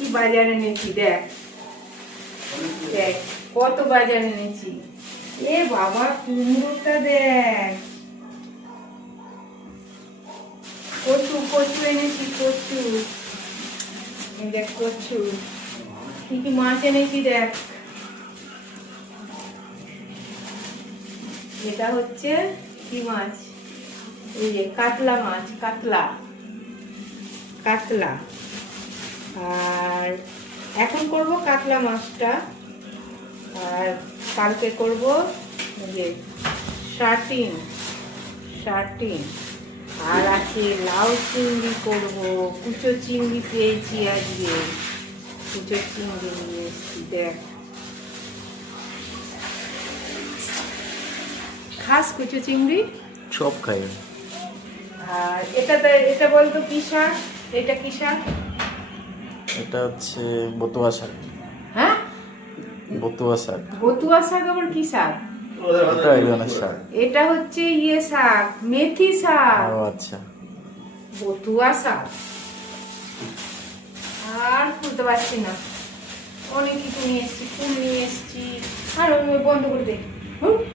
কি বাজার এনেছি দেখ, দেখ কত বাজার এনেছি। এ বাবা কুমড়োটা দেখ, কচু কচু এনেছি, কচু দেখ, কচু। কি কি মাছ এনেছি দেখ, এটা হচ্ছে কি মাছ, এই যে কাতলা মাছ, কাতলা কাতলা। আর এখন করব কাতলা মাছটা, আর কালকে করব যে শার্টিন শার্টিন। আর আছে লাউ চিংড়ি করব, কুচো চিংড়ি পেয়েছি আজকে, কুচো চিংড়ি নিয়ে এসেছি দেখ। খাস কুচো চিংড়ি? সব খাই। আর এটা বলতো কি শাক, এটা কি শাক? এটা হচ্ছে বতুয়া শাক। হ্যাঁ, বতুয়া শাক। বতুয়া শাক আবার কি শাক? এটা এই ধরনের শাক। এটা হচ্ছে ইয়ে শাক, মেথি শাক। ও আচ্ছা। বতুয়া শাক। আর খুলতে পারছি না, অনেক কিছু নিয়ে এসছি, ফুল নিয়ে এসছি। আর বন্ধ করে দে।